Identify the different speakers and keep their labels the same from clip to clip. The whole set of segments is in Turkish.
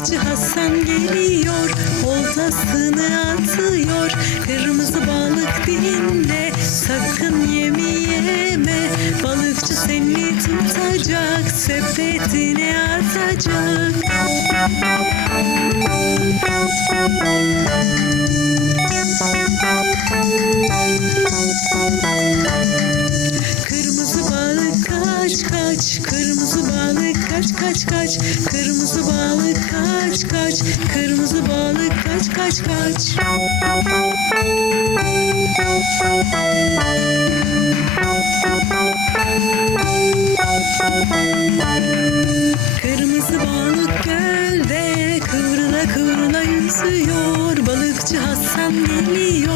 Speaker 1: Balıkçı Hasan geliyor, oltasını atıyor. Kırmızı balık dilinde, sakın yemi yeme. Balıkçı seni tutacak, sepetine atacak. kaç kaç kaç kırmızı balık kaç kaç kırmızı balık kaç kaç kaç Kırmızı balık gölde kıvrıla kıvrıla yüzüyor balıkçı Hasan geliyor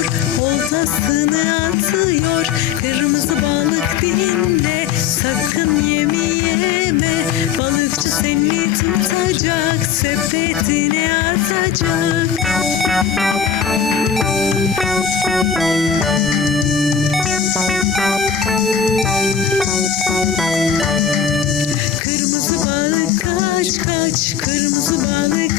Speaker 1: kafasını atıyor Kırmızı balık dilinde sakın yemeyeme Balıkçı seni tutacak sepetine atacak Kırmızı balık kaç kaç Kırmızı balık kaç kaç kaç Kırmızı balık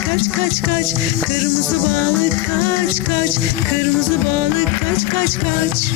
Speaker 1: kaç kaç Kırmızı balık kaç kaç kaç.